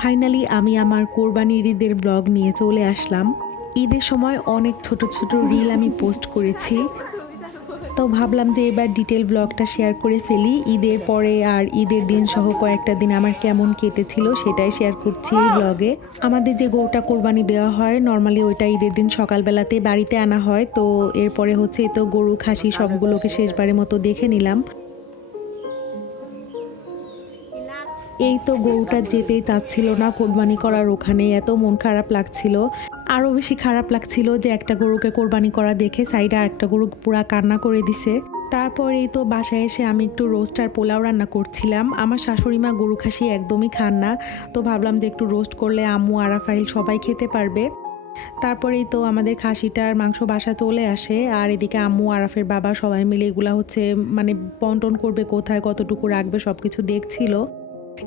Finally আমি আমার কোরবানির ঈদের ব্লগ নিয়ে চলে আসলাম। ঈদের সময় অনেক ছোট ছোট রিল আমি পোস্ট করেছি, তো ভাবলাম যে এবার ডিটেল ব্লগটা শেয়ার করে ফেলি। ঈদের পরে আর ঈদের দিন সহ কয়েকটা দিন আমার কেমন কেটেছিল সেটাই শেয়ার করছি এই ব্লগে। আমাদের যে গরুটা কোরবানি দেওয়া হয় নর্মালি ওইটা ঈদের দিন সকালবেলাতে বাড়িতে আনা হয়, তো এরপরে হচ্ছে তো গরু খাসি সবগুলোকে শেষবারের মতো দেখে নিলাম। এই তো গরুটা যেতেই চাচ্ছিল না কোরবানি করার ওখানে, এত মন খারাপ লাগছিল। আরও বেশি খারাপ লাগছিল যে একটা গরুকে কোরবানি করা দেখে সাইডে আরেকটা গরু পুরা কান্না করে দিছে। তারপরেই তো বাসায় এসে আমি একটু রোস্ট আর পোলাও রান্না করছিলাম। আমার শাশুড়ি মা গরু খাসি একদমই খান না, তো ভাবলাম যে একটু রোস্ট করলে আম্মু আরাফাইল সবাই খেতে পারবে। তারপরেই তো আমাদের খাসিটার মাংস বাসা চলে আসে, আর এদিকে আম্মু আরাফের বাবা সবাই মিলে এগুলা হচ্ছে মানে বন্টন করবে, কোথায় কতটুকু রাখবে সব কিছু দেখছিল।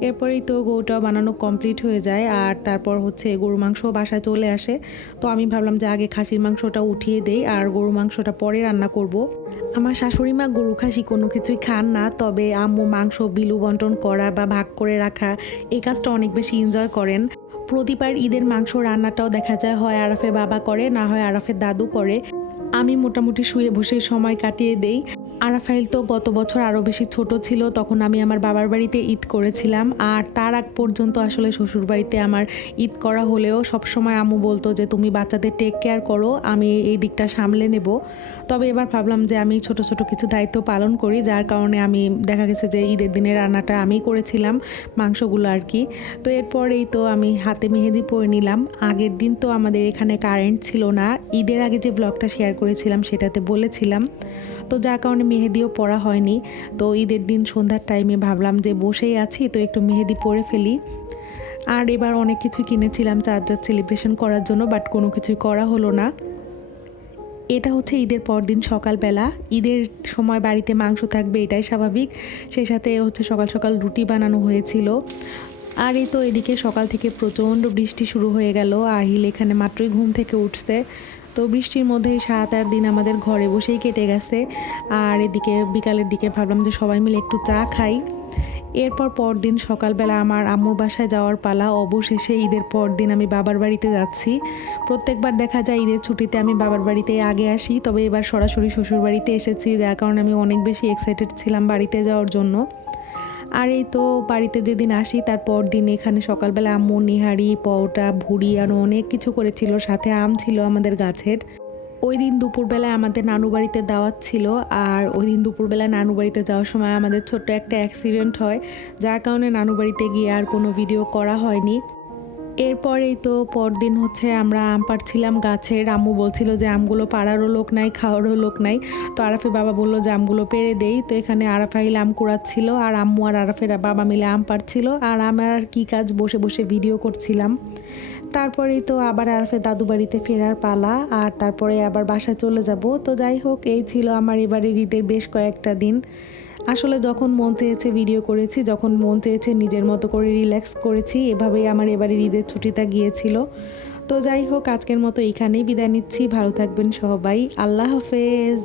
এরপরেই তো গরুটাও বানানো কমপ্লিট হয়ে যায়, আর তারপর হচ্ছে গরু মাংস বাসায় চলে আসে। তো আমি ভাবলাম যে আগে খাসির মাংসটা উঠিয়ে দেই আর গরু মাংসটা পরে রান্না করব। আমার শাশুড়ি মা গরু খাসি কোনো কিছুই খান না, তবে আম্মু মাংস বিলু বন্টন করা বা ভাগ করে রাখা এই কাজটা অনেক বেশি এনজয় করেন। প্রতিবার ঈদের মাংস রান্নাটাও দেখা যায় হয় আরাফের বাবা করে, না হয় আরাফের দাদু করে। আমি মোটামুটি শুয়ে বসে সময় কাটিয়ে দেই। আরাফাইল তো গত বছর আরও বেশি ছোট ছিল, তখন আমি আমার বাবার বাড়িতে ঈদ করেছিলাম, আর তার আগ পর্যন্ত আসলে শ্বশুর বাড়িতে আমার ঈদ করা হলেও সবসময় আম্মু বলতো যে তুমি বাচ্চাদের টেক কেয়ার করো, আমি এই দিকটা সামলে নেব। তবে এবার ভাবলাম যে আমি ছোট ছোট কিছু দায়িত্ব পালন করি, যার কারণে আমি দেখা গেছে যে ঈদের দিনে রান্নাটা আমি করেছিলাম, মাংসগুলো আর কি। তো এরপরেই তো আমি হাতে মেহেদি পরে নিলাম। আগের দিন তো আমাদের এখানে কারেন্ট ছিল না, ঈদের আগে যে ব্লগটা শেয়ার করেছিলাম সেটাতে বলেছিলাম, তো যার কারণে মেহেদিও পরা হয়নি। তো ঈদের দিন সন্ধ্যার টাইমে ভাবলাম যে বসেই আছি তো একটু মেহেদি পরে ফেলি। আর এবার অনেক কিছু কিনেছিলাম চাঁদরাত সেলিব্রেশন করার জন্য, বাট কোনো কিছুই করা হলো না। এটা হচ্ছে ঈদের পরদিন সকালবেলা। ঈদের সময় বাড়িতে মাংস থাকবে এটাই স্বাভাবিক, সেই সাথে হচ্ছে সকাল সকাল রুটি বানানো হয়েছিল। আর এই তো এদিকে সকাল থেকে প্রচণ্ড বৃষ্টি শুরু হয়ে গেল। আহিল এখানে মাত্রই ঘুম থেকে উঠছে, তো বৃষ্টির মধ্যেই 7-8 দিন আমাদের ঘরে বসেই কেটে গেছে। আর এদিকে বিকালের দিকে ভাবলাম যে সবাই মিলে একটু চা খাই। এরপর পরদিন সকালবেলা আমার আম্মুর বাসায় যাওয়ার পালা। অবশেষে ঈদের পরদিন আমি বাবার বাড়িতে যাচ্ছি। প্রত্যেকবার দেখা যায় ঈদের ছুটিতে আমি বাবার বাড়িতে আগে আসি, তবে এবার সরাসরি শ্বশুর বাড়িতে এসেছি, যার কারণে আমি অনেক বেশি এক্সাইটেড ছিলাম বাড়িতে যাওয়ার জন্য। আর এই তো বাড়িতে যেদিন আসি তারপর দিন এখানে সকালবেলা আম্মু নিহারি পরোটা ভুড়ি আর অনেক কিছু করেছিল, সাথে আম ছিল আমাদের গাছের। ওই দিন দুপুরবেলায় আমাদের নানু বাড়িতে দাওয়াত ছিল, আর ওই দিন দুপুরবেলা নানু বাড়িতে যাওয়ার সময় আমাদের ছোট্ট একটা অ্যাক্সিডেন্ট হয়, যার কারণে নানু বাড়িতে গিয়ে আর কোনো ভিডিও করা হয়নি। এরপরেই তো পরদিন হচ্ছে আমরা আম পাড়ছিলাম গাছের। আম্মু বলছিল যে আমগুলো পাড়ারও লোক নাই, খাওয়ারও লোক নাই, তো আরাফের বাবা বললো যে আমগুলো পেড়ে দেই। তো এখানে আরাফাইল আম কুড়াচ্ছিল আর আম্মু আর আরাফের বাবা মিলে আম পাড়ছিল, আর আমার আর কি কাজ, বসে বসে ভিডিও করছিলাম। তারপরেই তো আবার আরাফের দাদু বাড়িতে ফেরার পালা, আর তারপরে আবার বাসায় চলে যাব। তো যাই হোক, এই ছিল আমার এবারের ঈদের বেশ কয়েকটা দিন। আসলে যখন মন চেয়েছে ভিডিও করেছি, যখন মন চেয়েছে নিজের মতো করে রিল্যাক্স করেছি, এভাবেই আমার এবারের ঈদের ছুটিটা গিয়েছিল। তো যাই হোক, আজকের মতো এখানেই বিদায় নিচ্ছি। ভালো থাকবেন সবাই, আল্লাহ হাফেজ।